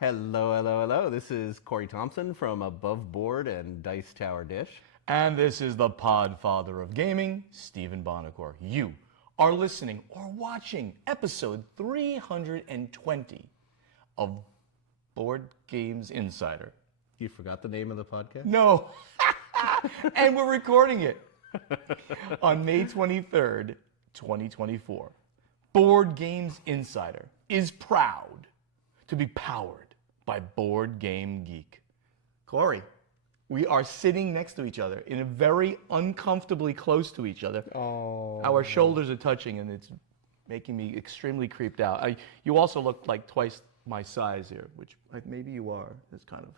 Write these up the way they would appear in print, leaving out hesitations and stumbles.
Hello, hello, hello. This is Corey Thompson from Above Board and Dice Tower Dish. And this is the podfather of gaming, Stephen Bonacore. You are listening or watching episode 320 of Board Games Insider. You forgot the name of the podcast? No. And we're recording it on May 23rd, 2024. Board Games Insider is proud to be powered by Board Game Geek. Corey, we are sitting next to each other in a very uncomfortably close to each other. Oh. Our shoulders are touching and it's making me extremely creeped out. You also look like twice my size here, which maybe you are. It's kind of...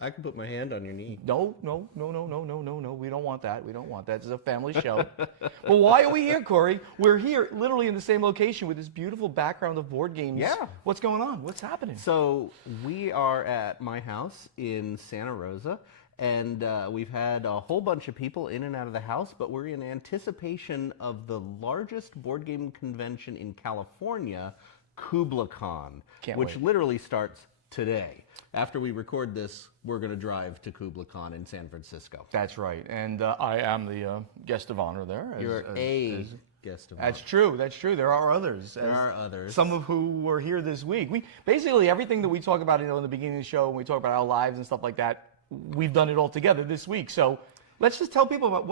I can put my hand on your knee. No. We don't want that. We don't want that. It's a family show. But why are we here, Corey? We're here literally in the same location with this beautiful background of board games. Yeah. What's going on? What's happening? So we are at my house in Santa Rosa, and we've had a whole bunch of people in and out of the house, but we're in anticipation of the largest board game convention in California, KublaCon, which literally starts today. After we record this, we're going to drive to KublaCon in San Francisco. That's right. And I am the guest of honor there. You're a guest of honor. That's true. That's true. There are others. There are others. Some of who were here this week. We basically everything that we talk about, in the beginning of the show, when we talk about our lives and stuff like that, we've done it all together this week. So let's just tell people about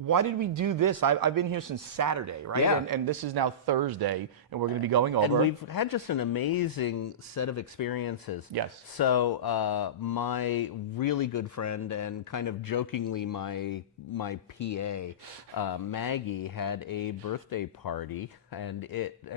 why did we do this? I've been here since Saturday, right? Yeah. And this is now Thursday, and we're going to be going over. And we've had just an amazing set of experiences. Yes. So my really good friend and kind of jokingly my PA, Maggie, had a birthday party, and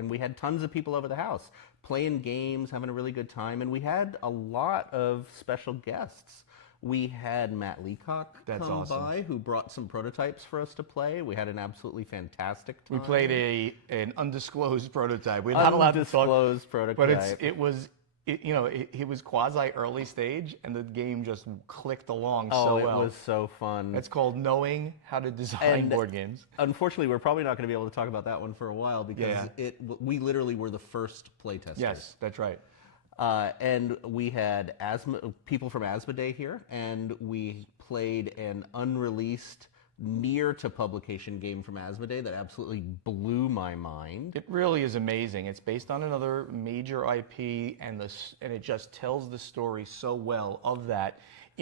we had tons of people over the house playing games, having a really good time, and we had a lot of special guests. We had Matt Leacock come by, who brought some prototypes for us to play. We had an absolutely fantastic time. We played an undisclosed prototype. We're not allowed to talk. Undisclosed prototype. But it was quasi early stage, and the game just clicked along so well. Oh, it was so fun. It's called knowing how to design board games. Unfortunately, we're probably not going to be able to talk about that one for a while because we literally were the first playtesters. Yes, that's right. And we had people from Asmodee here, and we played an unreleased, near-to-publication game from Asmodee that absolutely blew my mind. It really is amazing. It's based on another major IP, and it just tells the story so well of that,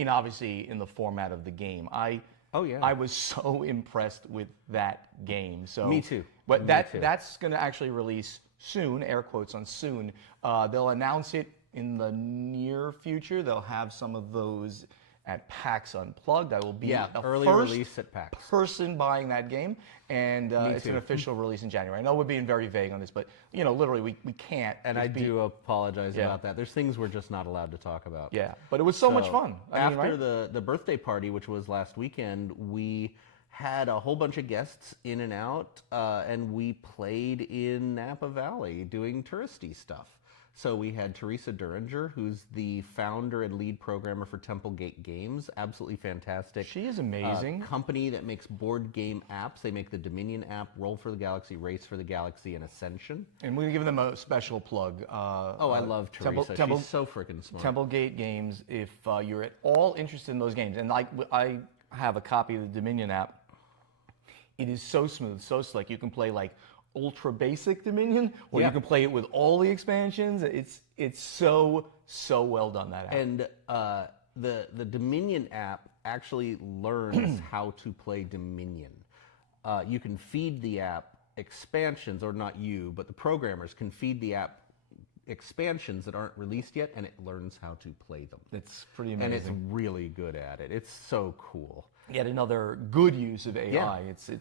obviously in the format of the game. I was so impressed with that game. So me too. But that's going to actually release soon, air quotes on soon. They'll announce it in the near future. They'll have some of those at PAX Unplugged. I will be the early first release at PAX. person buying that game, and it's an official release in January. I know we're being very vague on this, but literally we can't. And I do apologize about that. There's things we're just not allowed to talk about. Yeah, but it was so much fun. After the birthday party, which was last weekend, we had a whole bunch of guests in and out, and we played in Napa Valley doing touristy stuff. So we had Teresa Duringer, who's the founder and lead programmer for Templegate Games. Absolutely fantastic. She is amazing. Company that makes board game apps. They make the Dominion app, Roll for the Galaxy, Race for the Galaxy, and Ascension. And we're going to give them a special plug. I love Teresa. She's so freaking smart. Templegate Games, if you're at all interested in those games. And I have a copy of the Dominion app. It is so smooth, so slick. You can play like ultra basic Dominion, or you can play it with all the expansions. It's so well done, that app. And the Dominion app actually learns how to play Dominion. You can feed the app expansions, or not you, but the programmers can feed the app expansions that aren't released yet, and it learns how to play them. It's pretty amazing. And it's really good at it. It's so cool. Yet another good use of AI. Yeah.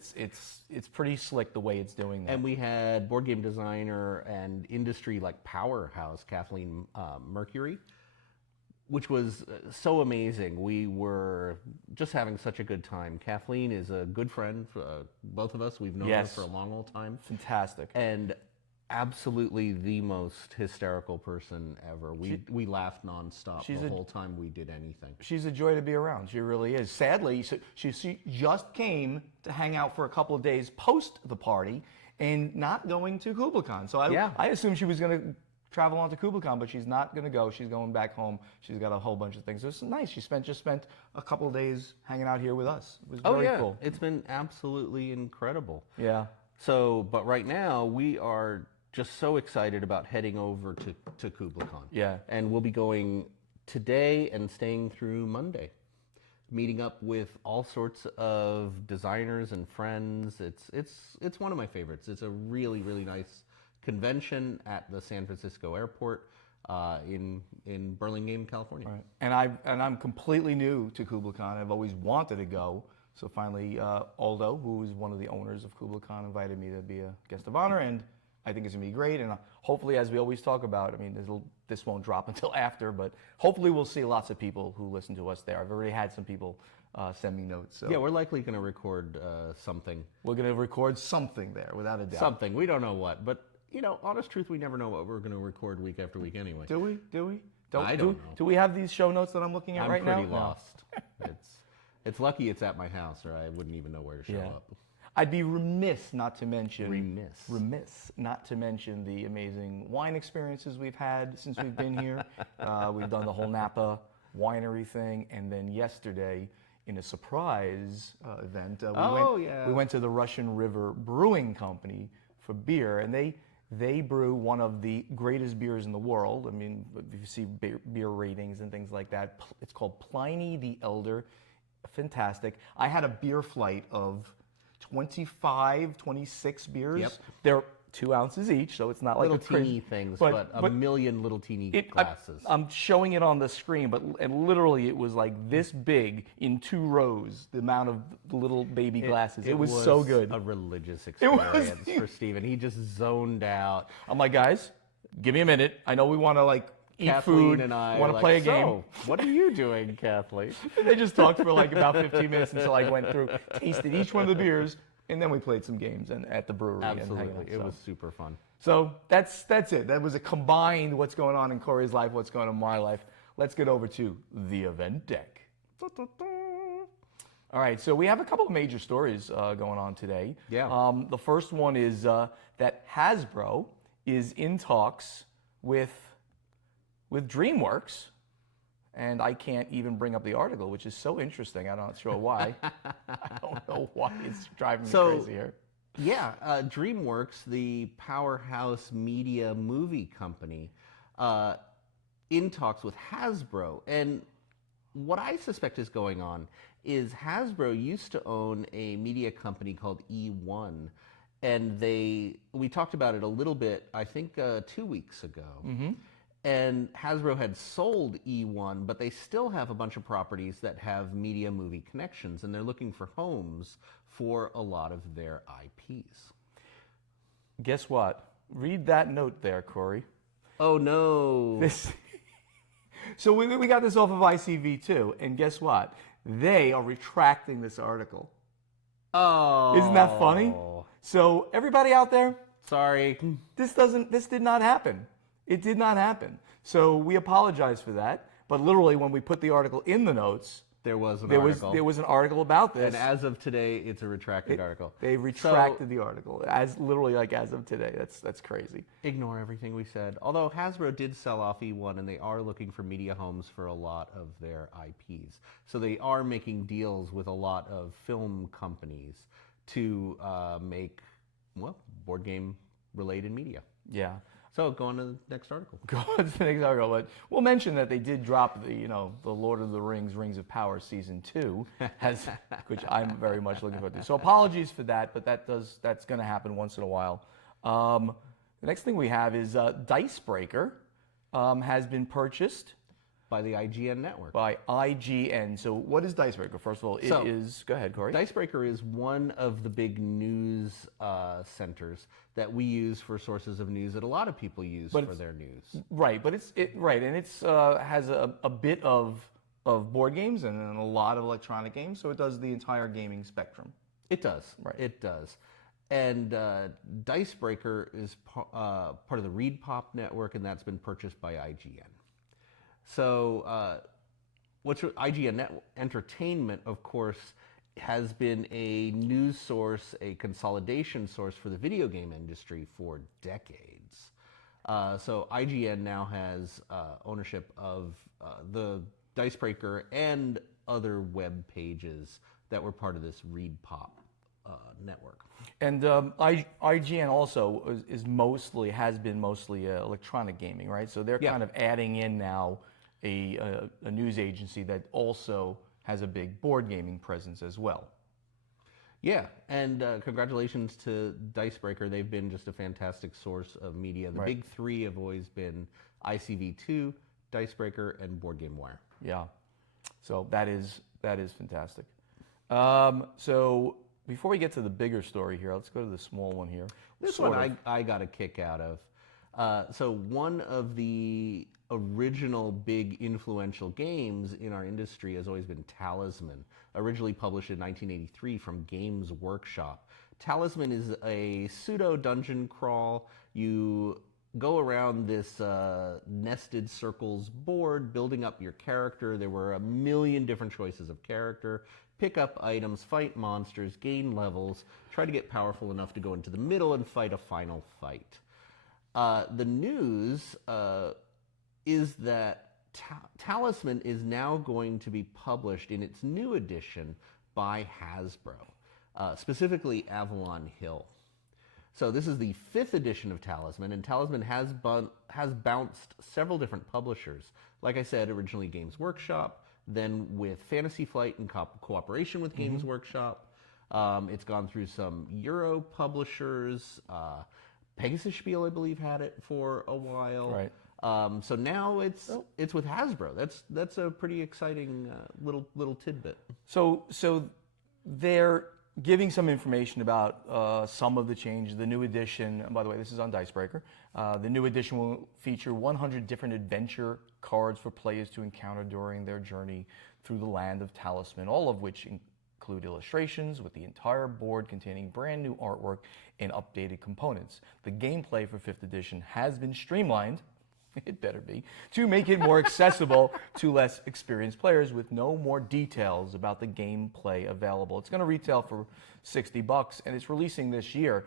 It's pretty slick the way it's doing that. And we had board game designer and industry powerhouse Kathleen Mercury, which was so amazing. We were just having such a good time. Kathleen is a good friend for both of us. We've known her for a long time. Fantastic. And absolutely the most hysterical person ever. We laughed nonstop the whole time we did anything. She's a joy to be around. She really is. Sadly, she just came to hang out for a couple of days post the party and not going to KublaCon. So I assumed she was going to travel on to KublaCon, but she's not going to go. She's going back home. She's got a whole bunch of things. So it's nice. She just spent a couple of days hanging out here with us. It was very cool. It's been absolutely incredible. Yeah. So, but right now we are just so excited about heading over to KublaCon. Yeah. And we'll be going today and staying through Monday, meeting up with all sorts of designers and friends. It's one of my favorites. It's a really, really nice convention at the San Francisco airport in Burlingame, California. Right. And I'm completely new to KublaCon. I've always wanted to go. So finally, Aldo, who is one of the owners of KublaCon, invited me to be a guest of honor, and I think it's going to be great. And hopefully, as we always talk about, I mean, this won't drop until after, but hopefully we'll see lots of people who listen to us there. I've already had some people send me notes. So Yeah, we're likely going to record something. we're going to record something there, without a doubt. Something. We don't know what, but honest truth, we never know what we're going to record week after week anyway. Do we? I don't know. Do we have these show notes that I'm looking at right now? I'm pretty lost. It's lucky it's at my house, or I wouldn't even know where to show up. I'd be remiss not to mention Remiss not to mention the amazing wine experiences we've had since we've been here. We've done the whole Napa winery thing, and then yesterday, in a surprise event, we went to the Russian River Brewing Company for beer, and they brew one of the greatest beers in the world. I mean, if you see beer ratings and things like that, it's called Pliny the Elder. Fantastic. I had a beer flight of 25, 26 beers. Yep. They're 2 ounces each, so it's not like little teeny things, but a million little teeny glasses. I'm showing it on the screen, and literally it was like this big in 2 rows, the amount of little baby glasses. It was so good. A religious experience for Steven. He just zoned out. I'm like, guys, give me a minute. I know we want to eat Kathleen food, and I want to play a game. So, what are you doing, Kathleen? They just talked for about 15 minutes until I went through, tasted each one of the beers, and then we played some games at the brewery. Absolutely. It was super fun. So that's it. That was a combined what's going on in Corey's life, what's going on in my life. Let's get over to the event deck. All right, so we have a couple of major stories going on today. Yeah. The first one is that Hasbro is in talks with DreamWorks, and I can't even bring up the article, which is so interesting. I'm not sure why. I don't know why it's driving me crazy here. Yeah, DreamWorks, the powerhouse media movie company, in talks with Hasbro. And what I suspect is going on is Hasbro used to own a media company called E1. And we talked about it a little bit, I think 2 weeks ago. Mm-hmm. And Hasbro had sold E1, but they still have a bunch of properties that have media movie connections, and they're looking for homes for a lot of their IPs. Guess what? Read that note there, Corey. Oh, no. So we got this off of ICV2, and guess what? They are retracting this article. Oh. Isn't that funny? So everybody out there, sorry. This did not happen. It did not happen. So we apologize for that. But literally, when we put the article in the notes, there was an article about this. And as of today, it's a retracted article. They retracted the article as of today. That's crazy. Ignore everything we said. Although Hasbro did sell off E1, and they are looking for media homes for a lot of their IPs. So they are making deals with a lot of film companies to make board game related media. Yeah. So go on to the next article. Go on to the next article. But we'll mention that they did drop the Lord of the Rings, Rings of Power Season 2, which I'm very much looking forward to. So apologies for that, but that's going to happen once in a while. The next thing we have is Dicebreaker has been purchased by the IGN Network. By IGN. So what is Dicebreaker? First of all, it is... Go ahead, Corey. Dicebreaker is one of the big news centers that we use for sources of news that a lot of people use for their news. Right, but it's has a bit of board games and a lot of electronic games, so it does the entire gaming spectrum. It does. Right. It does. And Dicebreaker is part of the Reed Pop network, and that's been purchased by IGN. So IGN Entertainment, of course, has been a news source, a consolidation source for the video game industry for decades. So IGN now has ownership of the Dicebreaker and other web pages that were part of this Read Pop network. And IGN also has been mostly electronic gaming, right? So they're kind of adding in now a news agency that also has a big board gaming presence as well. Yeah, and congratulations to Dicebreaker. They've been just a fantastic source of media. The big three have always been ICV2, Dicebreaker, and Board Game Wire. Yeah, so that is fantastic. So before we get to the bigger story here, let's go to the small one here. This one I got a kick out of. So one of the original big influential games in our industry has always been Talisman, originally published in 1983 from Games Workshop. Talisman is a pseudo dungeon crawl. You go around this nested circles board, building up your character. There were a million different choices of character. Pick up items, fight monsters, gain levels, try to get powerful enough to go into the middle and fight a final fight. The news is that Talisman is now going to be published in its new edition by Hasbro, specifically Avalon Hill. So this is the 5th edition of Talisman, and Talisman has bounced several different publishers. Like I said, originally Games Workshop, then with Fantasy Flight in cooperation with Games Workshop. It's gone through some Euro publishers. Pegasus Spiel, I believe, had it for a while. Right. So now it's with Hasbro. That's a pretty exciting little tidbit. So they're giving some information about some of the changes. The new edition, and by the way, this is on Dicebreaker. The new edition will feature 100 different adventure cards for players to encounter during their journey through the land of Talisman, all of which include illustrations with the entire board containing brand new artwork and updated components. The gameplay for 5th edition has been streamlined, it better be, to make it more accessible to less experienced players with no more details about the gameplay available. It's going to retail for $60 and it's releasing this year.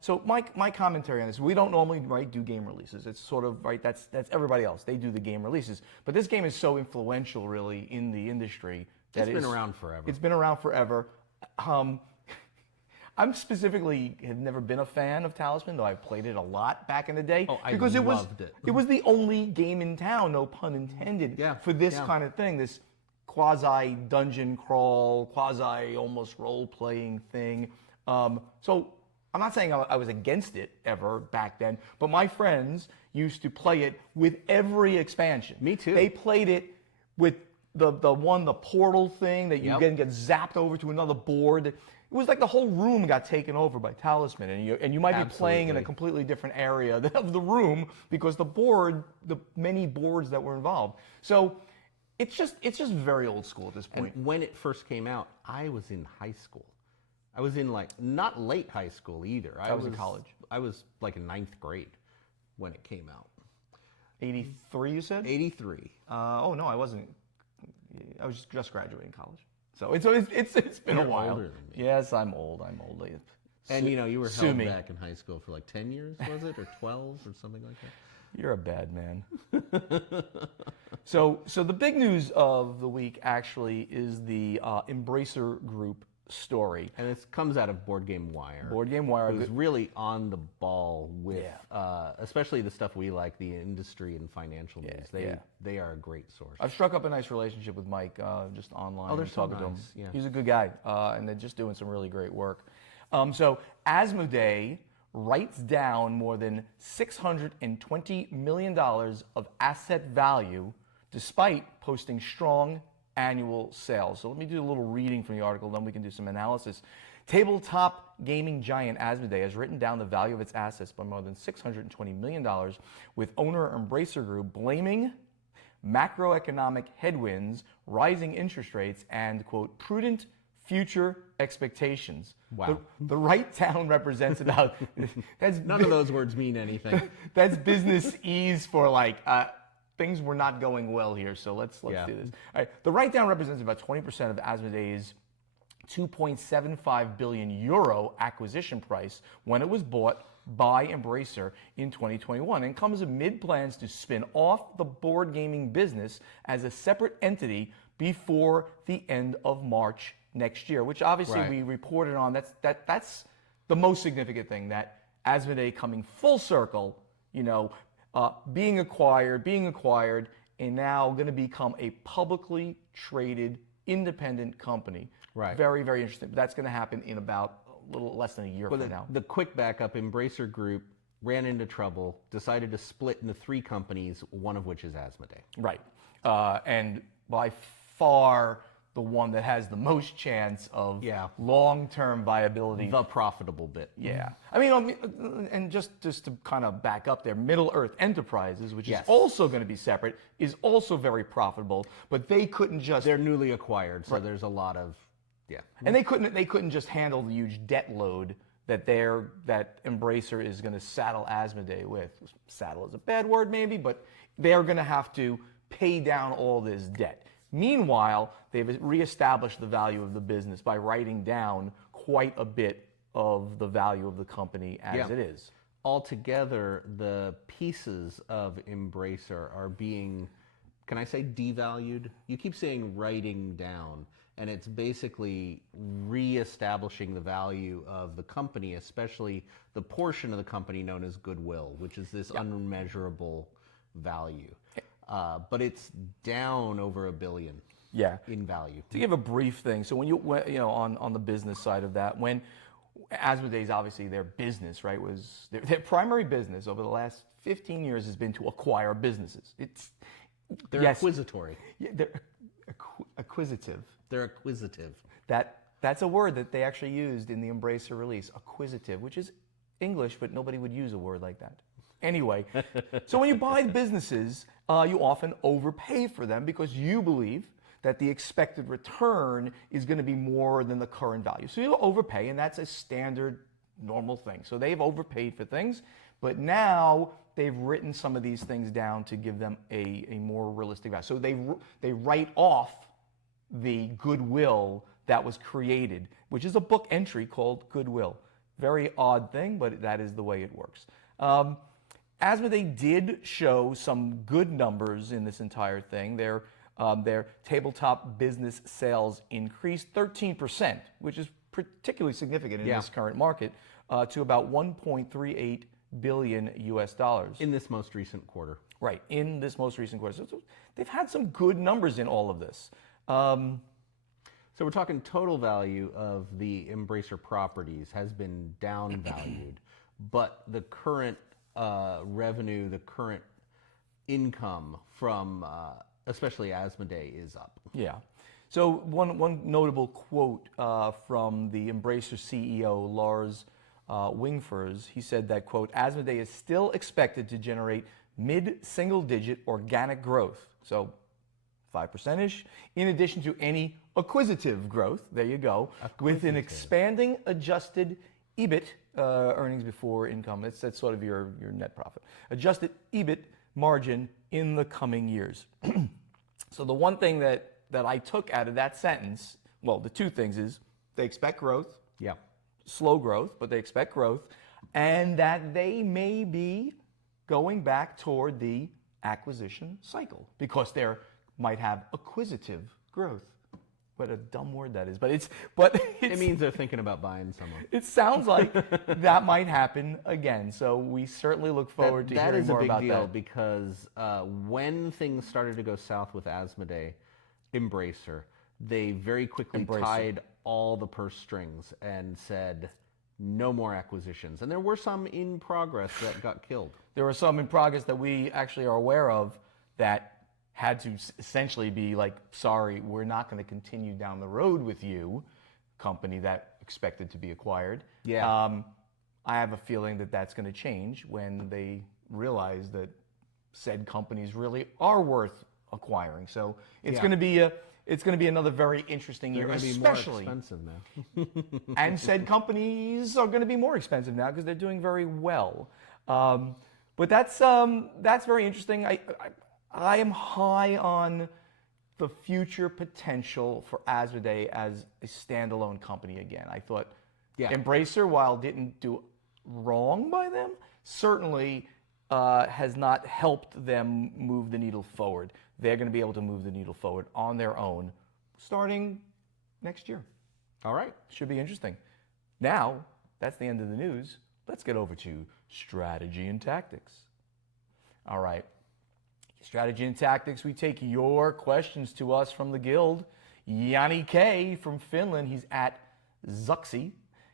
So my commentary on this, we don't normally do game releases. It's sort of that's everybody else. They do the game releases. But this game is so influential really in the industry that it's been around forever. It's been around forever. I'm specifically have never been a fan of Talisman, though I played it a lot back in the day. Oh, because loved it. It was the only game in town, no pun intended, for this kind of thing, this quasi dungeon crawl, quasi almost role playing thing. So I'm not saying I was against it ever back then, but my friends used to play it with every expansion. Me too. They played it with the portal thing that you get zapped over to another board. It was like the whole room got taken over by Talisman, and you might be playing in a completely different area of the room because the many boards that were involved. So it's just very old school at this point. And when it first came out, I was in high school. I was in not late high school either. I was in college. I was like in 9th grade when it came out. 83, you said? 83. Oh no, I wasn't. I was just graduating college. So it's been a while. Older than me. Yes, I'm old. And you were held back in high school for like 10 years, was it, or 12, or something like that? You're a bad man. So the big news of the week actually is the Embracer Group story. And it comes out of Board Game Wire. Board Game Wire. It was really on the ball with, especially the stuff we like, the industry and financial news. They are a great source. I've struck up a nice relationship with Mike just online. Oh, they're so talking to him. nice. Yeah. He's a good guy, and they're just doing some really great work. So Asmodee writes down more than $620 million of asset value despite posting strong annual sales. So let me do a little reading from the article, then we can do some analysis. Tabletop gaming giant Asmodee has written down the value of its assets by more than $620 million, with owner Embracer Group blaming macroeconomic headwinds, rising interest rates, and, quote, prudent future expectations. Wow. The write-down represents about... None of those words mean anything. That's business ease for things were not going well here, so let's do this. All right, the write-down represents about 20% of Asmodee's 2.75 billion euro acquisition price when it was bought by Embracer in 2021 and comes amid plans to spin off the board gaming business as a separate entity before the end of March next year, which obviously Right. we reported on. That's the most significant thing, that Asmodee coming full circle, being acquired, and now going to become a publicly traded independent company. Right. Very, very interesting. But that's going to happen in about a little less than a year from now. The quick backup, Embracer Group ran into trouble, decided to split into 3 companies, one of which is Asmodee. Right. And by far the one that has the most chance of long-term viability. The profitable bit. Yeah. I mean, and just to kind of back up there, Middle-earth Enterprises, which is also going to be separate, is also very profitable, but they couldn't just... They're newly acquired, so there's a lot of... Yeah. And they couldn't just handle the huge debt load that Embracer is going to saddle Asmodee with. Saddle is a bad word maybe, but they're going to have to pay down all this debt. Meanwhile, they've reestablished the value of the business by writing down quite a bit of the value of the company as it is. Altogether, the pieces of Embracer are being, can I say devalued? You keep saying writing down, and it's basically reestablishing the value of the company, especially the portion of the company known as goodwill, which is this unmeasurable value. But it's down over $1 billion in value. To give a brief thing, so when on the business side of that, when Asmodee's obviously their business, right, was their primary business over the last 15 years has been to acquire businesses. They're acquisitory. Yeah, they're acquisitive. They're acquisitive. That's a word that they actually used in the Embracer release, acquisitive, which is English, but nobody would use a word like that. Anyway, so when you buy businesses, you often overpay for them because you believe that the expected return is going to be more than the current value. So you overpay, and that's a standard, normal thing. So they've overpaid for things, but now they've written some of these things down to give them a more realistic value. So they write off the goodwill that was created, which is a book entry called Goodwill. Very odd thing, but that is the way it works. Asmodee did show some good numbers in this entire thing. Their tabletop business sales increased 13%, which is particularly significant in this current market, to about $1.38 billion US. In this most recent quarter. Right, in this most recent quarter. So they've had some good numbers in all of this. So we're talking total value of the Embracer properties has been downvalued, but the current revenue, the current income from especially Asmodee is up. Yeah. So one notable quote from the Embracer CEO, Lars Wingfors, he said that, quote, Asmodee is still expected to generate mid-single-digit organic growth, so 5%-ish, in addition to any acquisitive growth, there you go, with an expanding adjusted EBIT, earnings before income. That's sort of your net profit. Adjusted EBIT margin in the coming years. So the one thing that I took out of that sentence, well, the two things is they expect growth. Yeah. Slow growth, but they expect growth, and that they may be going back toward the acquisition cycle because they might have acquisitive growth. What a dumb word that is, but it means they're thinking about buying someone. It sounds like that might happen again. So we certainly look forward to hearing more about that. That is a big deal because when things started to go south with Asmodee, Embracer, they very quickly tied all the purse strings and said no more acquisitions. And there were some in progress that got killed. There were some in progress that we actually are aware of that had to essentially be like, sorry, we're not going to continue down the road with you, company that expected to be acquired. Yeah. I have a feeling that that's going to change when they realize that said companies really are worth acquiring. So it's going to be another very interesting year, especially. They're going to be more expensive now. And said companies are going to be more expensive now because they're doing very well. But that's very interesting. I am high on the future potential for Asmodee as a standalone company again. I thought Embracer, while didn't do wrong by them, certainly has not helped them move the needle forward. They're going to be able to move the needle forward on their own starting next year. All right. Should be interesting. Now, that's the end of the news. Let's get over to strategy and tactics. All right. Strategy and tactics, we take your questions to us from the guild. Yanni K from Finland, he's at Zuxi.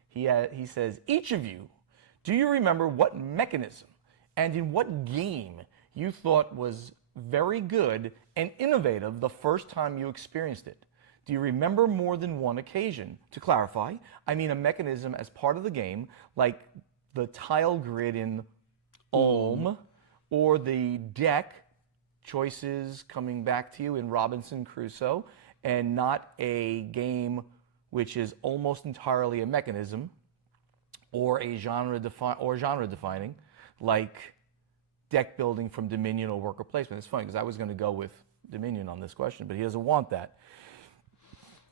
He says, each of you, do you remember what mechanism and in what game you thought was very good and innovative the first time you experienced it? Do you remember more than one occasion? To clarify, I mean a mechanism as part of the game, like the tile grid in Ulm, or the deck choices coming back to you in Robinson Crusoe, and not a game which is almost entirely a mechanism or a genre defining, like deck building from Dominion or worker placement. It's funny because I was going to go with Dominion on this question, but he doesn't want that.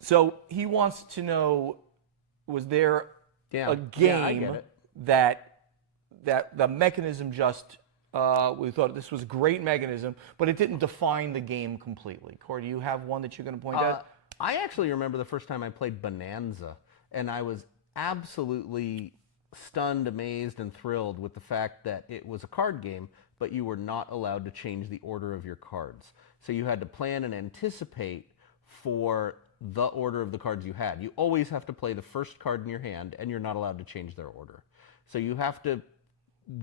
So he wants to know, was there a game that the mechanism just, we thought this was a great mechanism, but it didn't define the game completely? Corey, do you have one that you're going to point out? I actually remember the first time I played Bonanza, and I was absolutely stunned, amazed, and thrilled with the fact that it was a card game, but you were not allowed to change the order of your cards. So you had to plan and anticipate for the order of the cards you had. You always have to play the first card in your hand, and you're not allowed to change their order. So you have to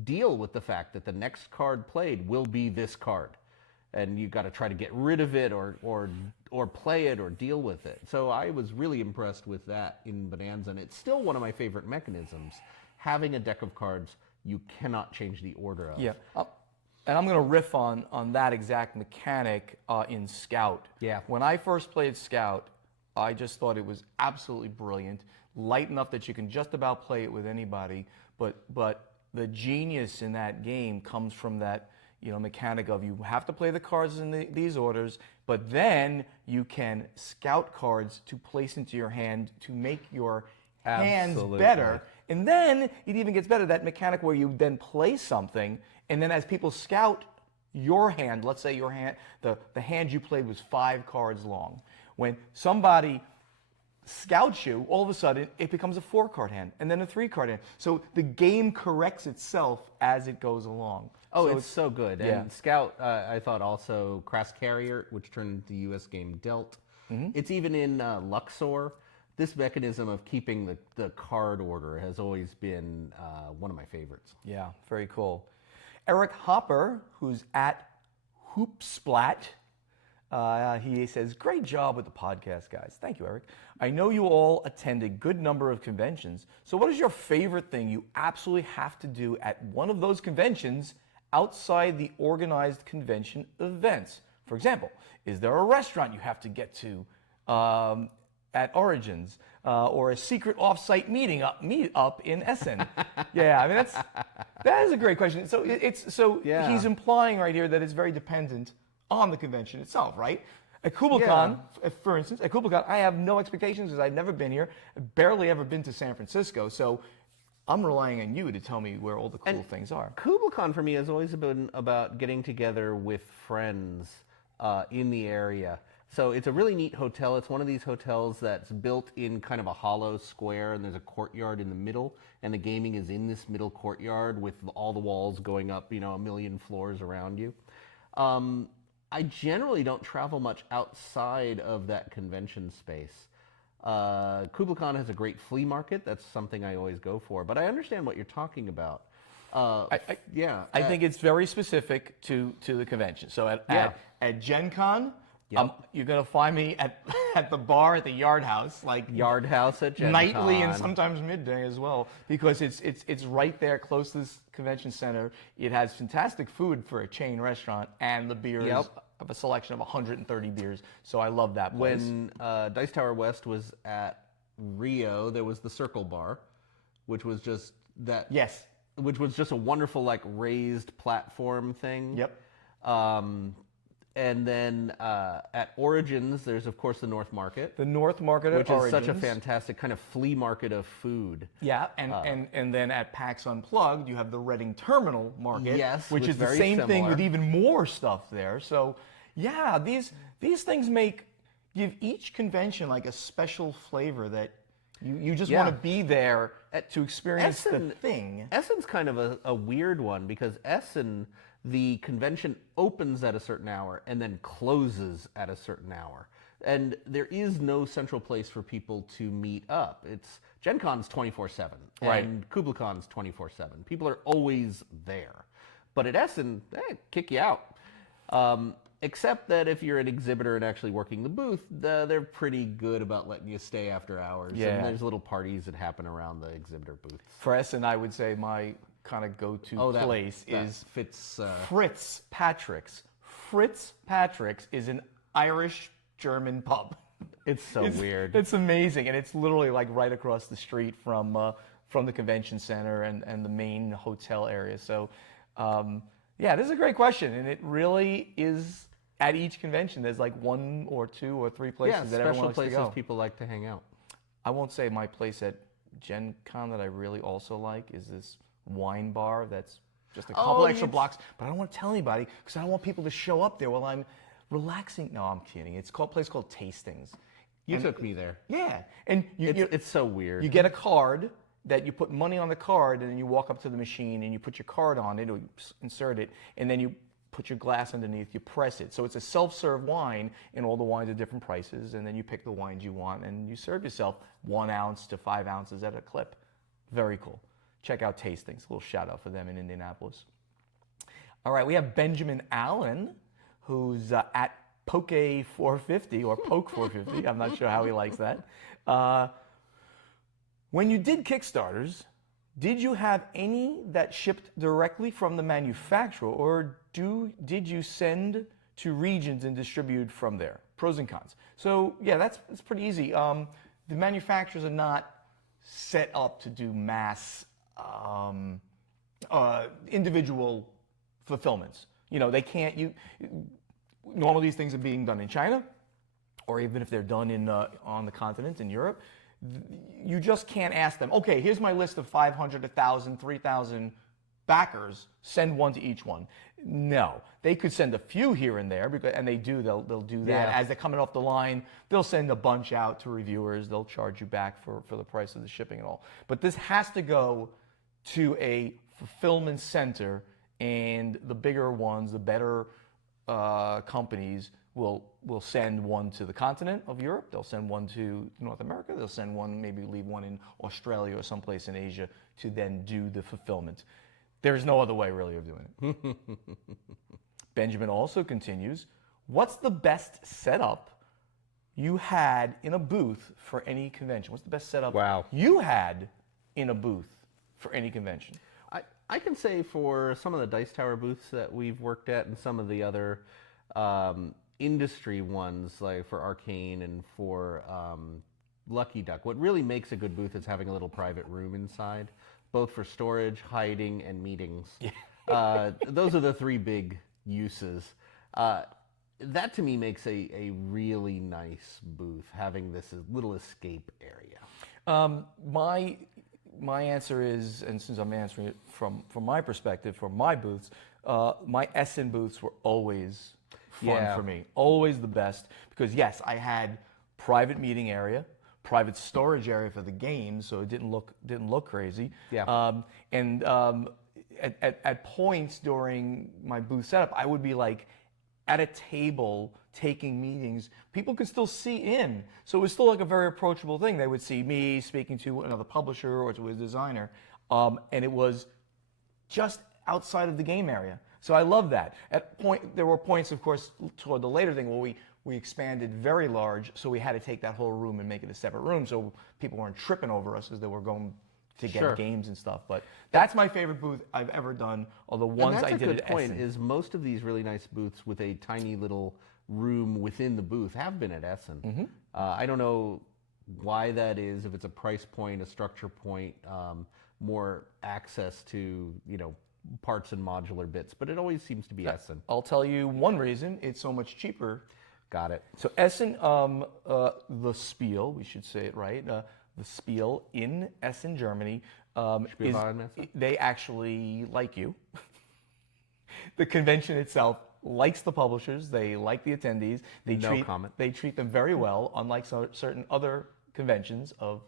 deal with the fact that the next card played will be this card, and you got to try to get rid of it or play it or deal with it. So I was really impressed with that in Bonanza, and it's still one of my favorite mechanisms. Having a deck of cards you cannot change the order of. Yeah. And I'm going to riff on that exact mechanic in Scout. Yeah. When I first played Scout, I just thought it was absolutely brilliant, light enough that you can just about play it with anybody. But the genius in that game comes from that mechanic of you have to play the cards in these orders, but then you can scout cards to place into your hand to make your hands better. And then it even gets better, that mechanic where you then play something, and then as people scout your hand, let's say your hand, the hand you played was 5 cards long. When somebody scouts you, all of a sudden it becomes a 4-card hand and then a 3-card hand. So the game corrects itself as it goes along. Oh, so it's so good. Yeah. And Scout, I thought also Crass Carrier, which turned into the U.S. game Delt. Mm-hmm. It's even in Luxor. This mechanism of keeping the card order has always been one of my favorites. Yeah, very cool. Eric Hopper, who's at Hoopsplat, he says, great job with the podcast, guys. Thank you, Eric. I know you all attend a good number of conventions, so what is your favorite thing you absolutely have to do at one of those conventions outside the organized convention events? For example, is there a restaurant you have to get to at Origins, or a secret off-site meet up in Essen? Yeah, I mean that is a great question. So he's implying right here that it's very dependent on the convention itself, right? At KubelCon, for instance, I have no expectations because I've never been here. I've barely ever been to San Francisco, so I'm relying on you to tell me where all the cool things are. KubelCon for me has always been about getting together with friends in the area. So it's a really neat hotel. It's one of these hotels that's built in kind of a hollow square, and there's a courtyard in the middle, and the gaming is in this middle courtyard with all the walls going up, a million floors around you. I generally don't travel much outside of that convention space. KubelCon has a great flea market. That's something I always go for. But I understand what you're talking about. I think it's very specific to the convention. So at Gen Con, you're going to find me at the bar at the Yard House, like Yard House at Gen nightly Con. And sometimes midday as well, because it's right there close to this convention center. It has fantastic food for a chain restaurant, and the beers of a selection of 130 beers. So I love that place. When Dice Tower West was at Rio, there was the Circle Bar, which was just that. Yes. Which was just a wonderful raised platform thing. Yep. And then at Origins, there's of course the North Market, The North Market at which Origins. is such a fantastic kind of flea market of food. Yeah, and then at PAX Unplugged, you have the Reading Terminal Market, Yes, which which is the very same thing similar. with even more stuff there. So, yeah, these things give each convention like a special flavor that you just want to be there to experience the thing. Essen's kind of a weird one because Essen, the convention opens at a certain hour and then closes at a certain hour. And there is no central place for people to meet up. Gen Con's 24/7 Right. and Kubla Con's 24/7. People are always there. But at Essen, they kick you out. Except that if you're an exhibitor and actually working the booth, they're pretty good about letting you stay after hours. Yeah. And there's little parties that happen around the exhibitor booths. For Essen, I would say my kind of go-to place is Fitz. Fritz Patrick's. Fritz Patrick's is an Irish-German pub. It's so weird. It's amazing, and it's literally like right across the street from the convention center and the main hotel area. So, yeah, this is a great question, and it really is. At each convention, there's like 1 or 2 or 3 places that everyone likes to places go. people like to hang out. I won't say my place at Gen Con that I really also like is this wine bar that's just a couple extra blocks, but I don't want to tell anybody because I don't want people to show up there while I'm relaxing. No, I'm kidding. It's a place called Tastings. You took me there. Yeah, and It's so weird. you get a card that you put money on the card, and then you walk up to the machine and you put your card on it, or you insert it, and then you put your glass underneath, you press it. So it's a self-serve wine, and all the wines are different prices, and then you pick the wines you want, and you serve yourself 1 ounce to 5 ounces at a clip. Very cool. Check out Tastings. A little shout out for them in Indianapolis. All right, we have Benjamin Allen, who's at Poke 450, or Poke 450. I'm not sure how he likes that. When you did Kickstarters, did you have any that shipped directly from the manufacturer, or did you send to regions and distribute from there? Pros and cons. So yeah, that's pretty easy. The manufacturers are not set up to do mass individual fulfillments. You know, they can't. Normally these things are being done in China, or even if they're done on the continent in Europe. You just can't ask them, okay, here's my list of 500, 1,000, 3,000 backers, send one to each one. No, they could send a few here and there, and they do, they'll do that. As they're coming off the line, they'll send a bunch out to reviewers, they'll charge you back for the price of the shipping and all. But this has to go to a fulfillment center, and the bigger ones, the better companies will send one to the continent of Europe, they'll send one to North America, they'll send one, maybe leave one in Australia or someplace in Asia to then do the fulfillment. There's no other way really of doing it. Benjamin also continues, what's the best setup you had in a booth for any convention? What's the best setup you had in a booth for any convention? I can say for some of the Dice Tower booths that we've worked at and some of the other industry ones, like for Arcane and for Lucky Duck, what really makes a good booth is having a little private room inside, both for storage, hiding, and meetings. Those are the 3 big uses. That to me makes a really nice booth, having this little escape area. My answer is, and since I'm answering it from my perspective, for my booths, my Essen booths were always fun for me. Always the best, because yes, I had private meeting area, private storage area for the games, so it didn't look crazy. At points during my booth setup, I would be like at a table taking meetings. People could still see in, so it was still like a very approachable thing. They would see me speaking to another publisher or to a designer, and it was just outside of the game area. So I love that. There were points, of course, toward the later thing where we expanded very large, so we had to take that whole room and make it a separate room, so people weren't tripping over us as they were going to get games and stuff. But that's my favorite booth I've ever done. Or the ones I did at Essen. That's a good point. Is most of these really nice booths with a tiny little room within the booth have been at Essen. I don't know why that is. If it's a price point, a structure point, more access to parts and modular bits, but it always seems to be Essen. I'll tell you one reason. It's so much cheaper. Got it. So Essen, the Spiel, we should say it right, the Spiel in Essen, Germany, they actually like you. The convention itself likes the publishers. They like the attendees. They treat them very well, unlike certain other conventions of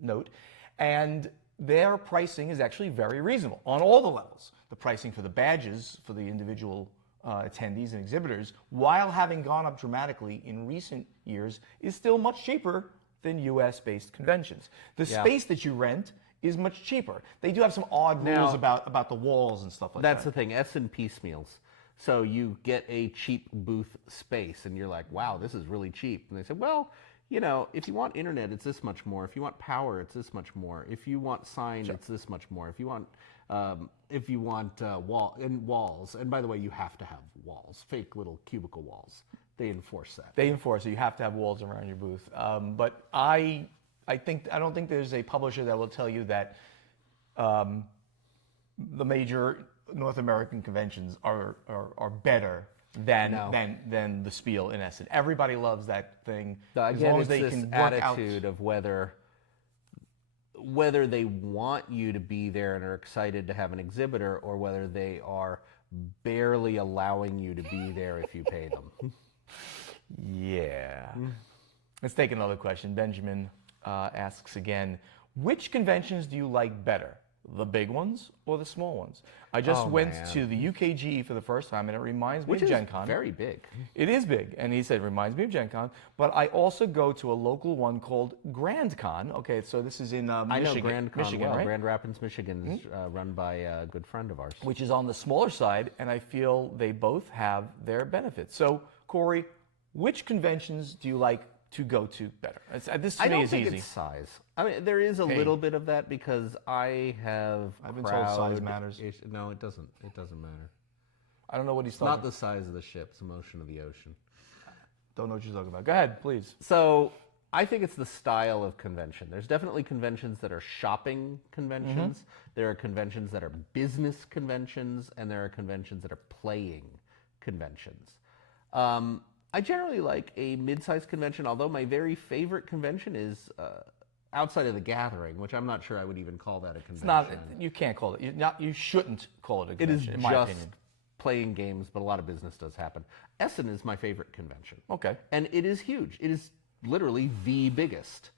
note. And their pricing is actually very reasonable on all the levels. The pricing for the badges for the individual attendees and exhibitors, while having gone up dramatically in recent years, is still much cheaper than US-based conventions. The space that you rent is much cheaper. They do have some odd rules about the walls and stuff like that. That's the thing, Essen piecemeals. So you get a cheap booth space, and you're like, wow, this is really cheap. And they say, well, you know, if you want internet, it's this much more. If you want power, it's this much more. If you want sign, it's this much more. If you want walls, and by the way, you have to have walls, fake little cubicle walls. They enforce that. They enforce it. You have to have walls around your booth. But I don't think there's a publisher that will tell you that the major North American conventions are better than the Spiel in Essen. Everybody loves that thing. Again, as long as it's they this can work attitude of whether they want you to be there and are excited to have an exhibitor, or whether they are barely allowing you to be there if you pay them. Yeah. Let's take another question. Benjamin asks again, which conventions do you like better? The big ones or the small ones? I just went to the UKGE for the first time, and it reminds me of Gen Con. Which is very big. It is big, and he said it reminds me of Gen Con. But I also go to a local one called Grand Con. Okay, so this is in Michigan. I know Grand Con Michigan, well. right? Grand Rapids, Michigan is run by a good friend of ours. Which is on the smaller side, and I feel they both have their benefits. So, Corey, which conventions do you like to go to better? This to me is easy. I don't think it's size. I mean, there is a little bit of that because I've been told size matters. No, it doesn't. It doesn't matter. I don't know what he's talking Not about. the size of the ship, it's the motion of the ocean. Don't know what you're talking about. Go ahead, please. So I think it's the style of convention. There's definitely conventions that are shopping conventions. There are conventions that are business conventions, and there are conventions that are playing conventions. I generally like a mid-sized convention, although my very favorite convention is outside of the gathering, which I'm not sure I would even call that a convention. It's not. You can't call it. You shouldn't call it a convention. It is in my just opinion. playing games, but a lot of business does happen. Essen is my favorite convention. Okay. And it is huge. It is literally the biggest.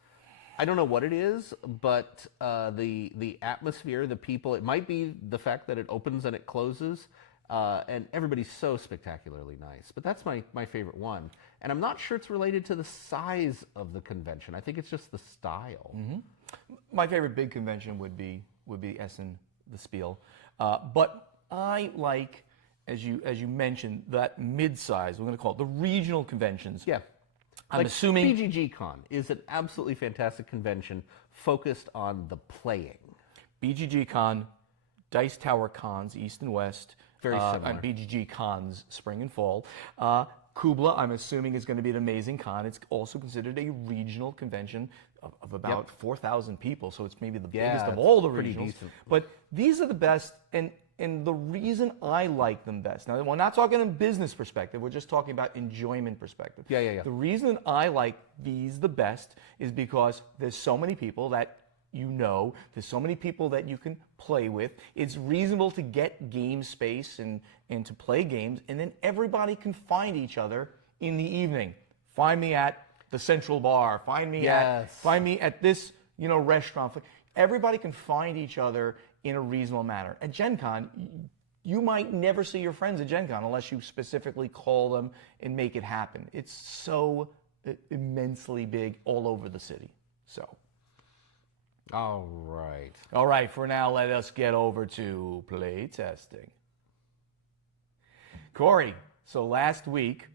I don't know what it is, but the atmosphere, the people, it might be the fact that it opens and it closes, and everybody's so spectacularly nice. But that's my favorite one. And I'm not sure it's related to the size of the convention. I think it's just the style. My favorite big convention would be Essen, the Spiel. But I like, as you mentioned, that mid-size, we're going to call it the regional conventions. Yeah. I'm assuming BGG Con is an absolutely fantastic convention focused on the playing. BGG Con, Dice Tower Cons, East and West. Very similar. And BGG Cons, spring and fall. Kubla, I'm assuming, is going to be an amazing con. It's also considered a regional convention of about 4,000 people, so it's maybe the biggest of all the pretty regionals. decent. But these are the best, and the reason I like them best, now we're not talking in business perspective, we're just talking about enjoyment perspective. Yeah. The reason I like these the best is because there's so many people that there's so many people that you can play with. It's reasonable to get game space and to play games, and then everybody can find each other in the evening. Find me at the Central Bar. Find me at this restaurant. Everybody can find each other in a reasonable manner. At Gen Con, you might never see your friends at Gen Con unless you specifically call them and make it happen. It's so immensely big all over the city. So. All right. For now, let us get over to play testing. Corey, so last week,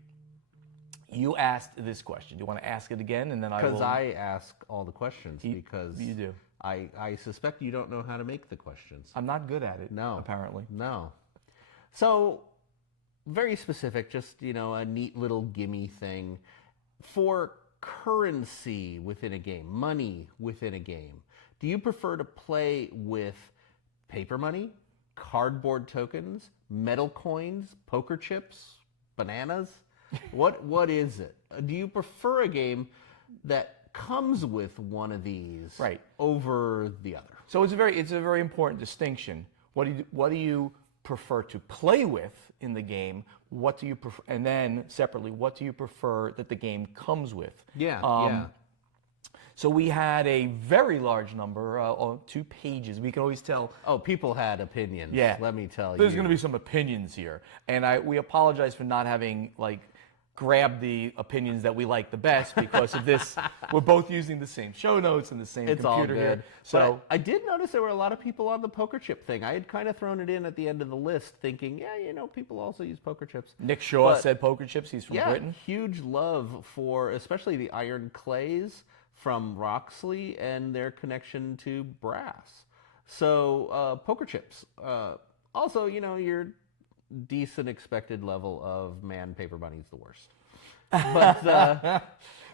you asked this question. Do you want to ask it again? And then Because I ask all the questions, because you do. I suspect you don't know how to make the questions. I'm not good at it, apparently. No. So, very specific, just, a neat little gimme thing. For currency within a game, money within a game, do you prefer to play with paper money, cardboard tokens, metal coins, poker chips, bananas? What is it? Do you prefer a game that comes with one of these over the other? So it's a very important distinction. What do you prefer to play with in the game? What do you prefer, and then separately, what do you prefer that the game comes with? Yeah. So we had a very large number, 2 pages. We can always tell. Oh, people had opinions. Yeah. Let me tell you. There's going to be some opinions here, and we apologize for not having grab the opinions that we like the best because of this. We're both using the same show notes and the same It's computer all good. here. So but I did notice there were a lot of people on the poker chip thing. I had kind of thrown it in at the end of the list thinking, people also use poker chips. Nick Shaw said poker chips. He's from Britain. Huge love for especially the iron clays from Roxley and their connection to brass. So poker chips. Also, your decent expected level of man, paper money's the worst. But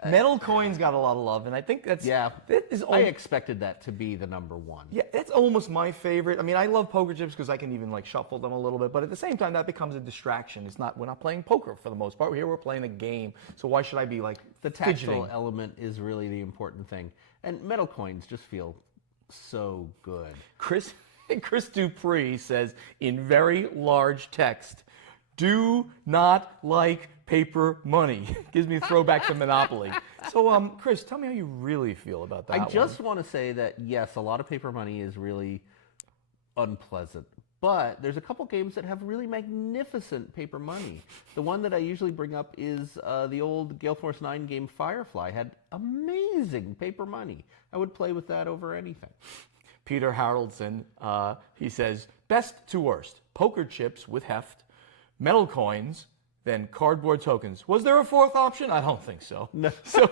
metal coins got a lot of love, and I think that's I expected that to be the number one. Yeah, that's almost my favorite. I mean, I love poker chips because I can even shuffle them a little bit, but at the same time, that becomes a distraction. We're not playing poker for the most part. Here we're playing a game, so why should I be the tactile element is really the important thing, and metal coins just feel so good. Chris Dupree says in very large text, "Do not like paper money." Gives me a throwback to Monopoly. So, Chris, tell me how you really feel about that. I just want to say that, yes, a lot of paper money is really unpleasant. But there's a couple games that have really magnificent paper money. The one that I usually bring up is the old Gale Force 9 game Firefly. Had amazing paper money. I would play with that over anything. Peter Haraldson, he says, best to worst, poker chips with heft, metal coins, then cardboard tokens. Was there a fourth option? I don't think so. No. So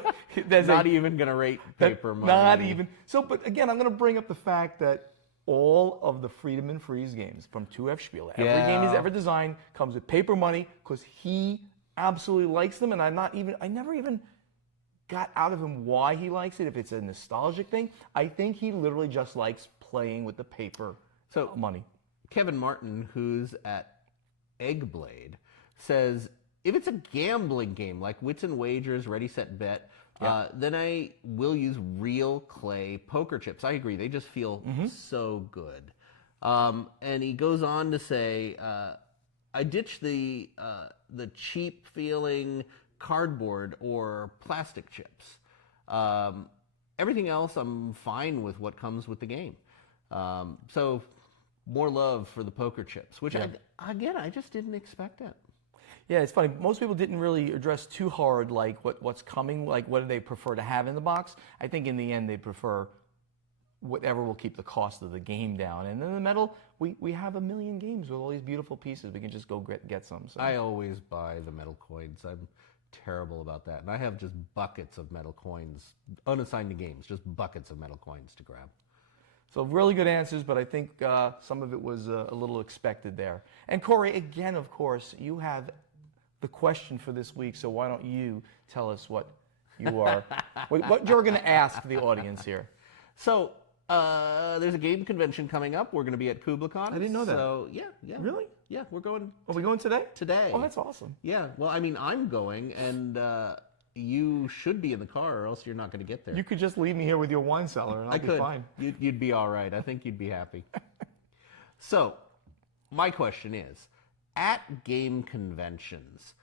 not even going to rate paper money. Not even. So, but again, I'm going to bring up the fact that all of the Freedom and Freeze games from 2F Spiele, every game he's ever designed comes with paper money because he absolutely likes them, and I never even got out of him why he likes it, if it's a nostalgic thing. I think he literally just likes playing with the paper money. Kevin Martin, who's at Eggblade, says, if it's a gambling game like Wits and Wagers, Ready, Set, Bet, then I will use real clay poker chips. I agree. They just feel so good. And he goes on to say, I ditch the cheap feeling cardboard or plastic chips. Everything else, I'm fine with what comes with the game. So more love for the poker chips, which I just didn't expect it. Yeah, it's funny. Most people didn't really address too hard what's coming, what do they prefer to have in the box. I think in the end they prefer whatever will keep the cost of the game down. And in the metal, we have a million games with all these beautiful pieces. We can just go get some. So. I always buy the metal coins. I'm terrible about that. And I have just buckets of metal coins, unassigned to games, just buckets of metal coins to grab. So really good answers, but I think some of it was a little expected there. And Corey, again, of course, you have the question for this week, so why don't you tell us what you are, what you're going to ask the audience here. So there's a game convention coming up. We're going to be at KublaCon. I didn't know that. So yeah. Really? Yeah, we're going. Are we going today? Today. Oh, that's awesome. Yeah. Well, I mean, I'm going, and you should be in the car, or else you're not going to get there. You could just leave me here with your wine cellar, and I'll be fine. You'd be all right. I think you'd be happy. So, my question is, at game conventions,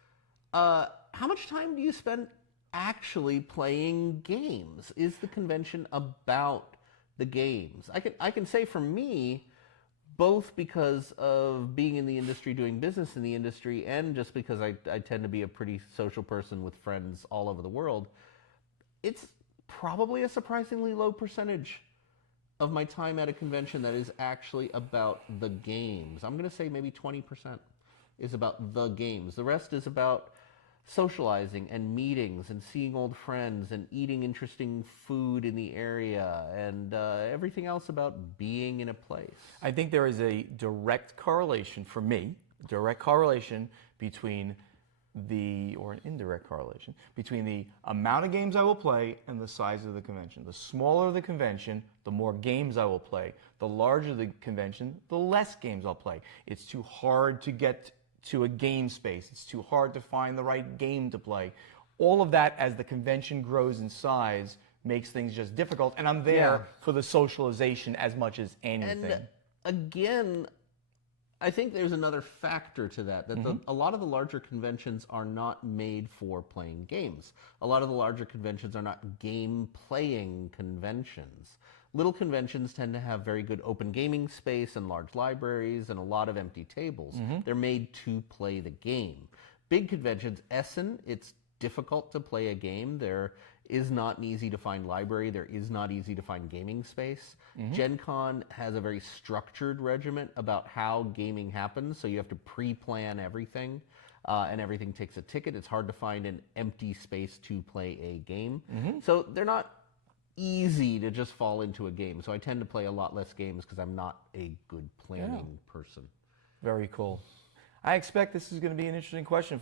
how much time do you spend actually playing games? Is the convention about the games? I can say for me, both because of being in the industry, doing business in the industry, and just because I tend to be a pretty social person with friends all over the world, it's probably a surprisingly low percentage of my time at a convention that is actually about the games. I'm going to say maybe 20% is about the games. The rest is about socializing and meetings and seeing old friends and eating interesting food in the area and everything else about being in a place. I think there is a direct correlation for me, between or an indirect correlation, between the amount of games I will play and the size of the convention. The smaller the convention, the more games I will play. The larger the convention, the less games I'll play. It's too hard to get to a game space. It's too hard to find the right game to play. All of that, as the convention grows in size, makes things just difficult. And I'm there for the socialization as much as anything. And again, I think there's another factor to that, a lot of the larger conventions are not made for playing games. A lot of the larger conventions are not game-playing conventions. Little conventions tend to have very good open gaming space and large libraries and a lot of empty tables. They're made to play the game. Big conventions, Essen, it's difficult to play a game. There is not an easy to find library. There is not easy to find gaming space. Gen Con has a very structured regiment about how gaming happens, so you have to pre-plan everything, and everything takes a ticket. It's hard to find an empty space to play a game. So they're not easy to just fall into a game. So I tend to play a lot less games because I'm not a good planning person. Very cool. I expect this is going to be an interesting question.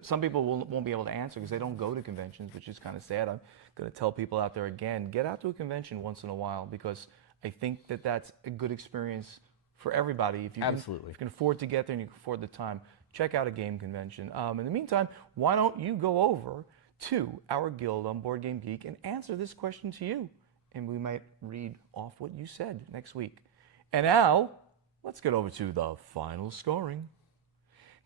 Some people won't be able to answer because they don't go to conventions, which is kind of sad. I'm going to tell people out there again, get out to a convention once in a while, because I think that that's a good experience for everybody. If you Absolutely. If you can afford to get there and you can afford the time, check out a game convention. In the meantime, why don't you go over to our guild on Board Game Geek and answer this question to you? And we might read off what you said next week. And now, let's get over to the final scoring.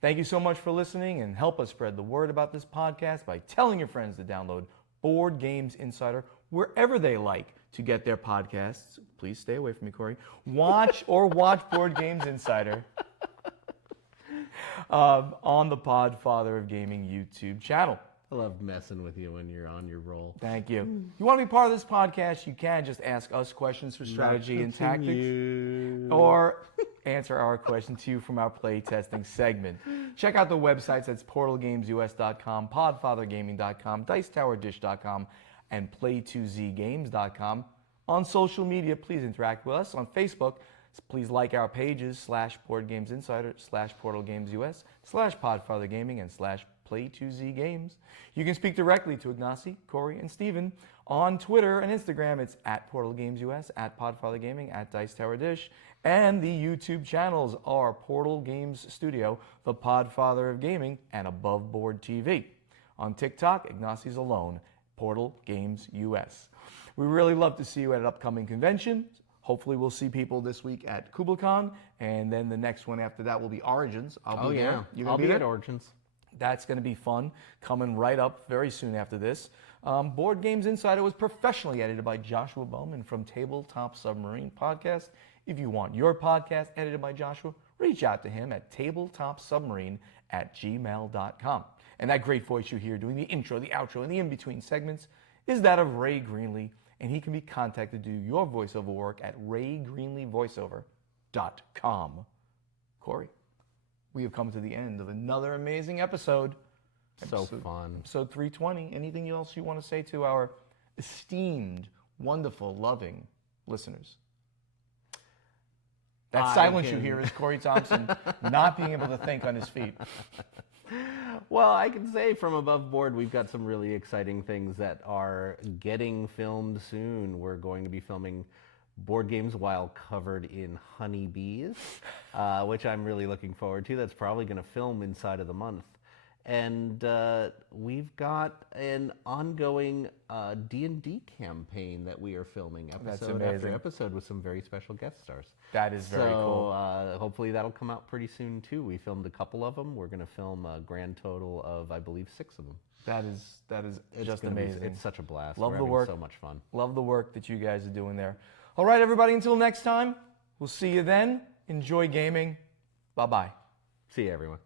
Thank you so much for listening, and help us spread the word about this podcast by telling your friends to download Board Games Insider wherever they like to get their podcasts. Please stay away from me, Corey. Watch Board Games Insider on the Podfather of Gaming YouTube channel. I love messing with you when you're on your roll. Thank you. You want to be part of this podcast, you can just ask us questions for strategy and tactics, or answer our question to you from our play testing segment. Check out the websites. That's portalgamesus.com, podfathergaming.com, dicetowerdish.com, and play2zgames.com. On social media, please interact with us. On Facebook, please like our pages, /BoardGamesInsider, /PortalGamesUS, /PodfatherGaming, and /Play2ZGames. You can speak directly to Ignacy, Corey, and Steven on Twitter and Instagram. It's @PortalGamesUS, @PodfatherGaming, @DicetowerDish. And the YouTube channels are Portal Games Studio, The Podfather of Gaming, and Above Board TV. On TikTok, Ignacy's alone, Portal Games US. We really love to see you at an upcoming convention. Hopefully we'll see people this week at KublaCon, and then the next one after that will be Origins. I'll be there. You're I'll gonna be at Origins. That's going to be fun, coming right up very soon after this. Board Games Insider was professionally edited by Joshua Bowman from Tabletop Submarine Podcast. If you want your podcast edited by Joshua, reach out to him at tabletopsubmarine@gmail.com. And that great voice you hear doing the intro, the outro, and the in-between segments is that of Ray Greenlee, and he can be contacted to do your voiceover work at raygreenleevoiceover.com. Corey, we have come to the end of another amazing episode. So fun. Episode 320. Anything else you want to say to our esteemed, wonderful, loving listeners? That silence you hear is Corey Thompson not being able to think on his feet. Well, I can say from above board, we've got some really exciting things that are getting filmed soon. We're going to be filming board games while covered in honeybees, which I'm really looking forward to. That's probably going to film inside of the month. And we've got an ongoing D&D campaign that we are filming episode after episode with some very special guest stars. That is very cool. So hopefully that'll come out pretty soon too. We filmed a couple of them. We're going to film a grand total of, I believe, 6 of them. That is just amazing. It's such a blast. Love We're the having work. so much fun. Love the work that you guys are doing there. All right, everybody, until next time, we'll see you then. Enjoy gaming. Bye-bye. See you, everyone.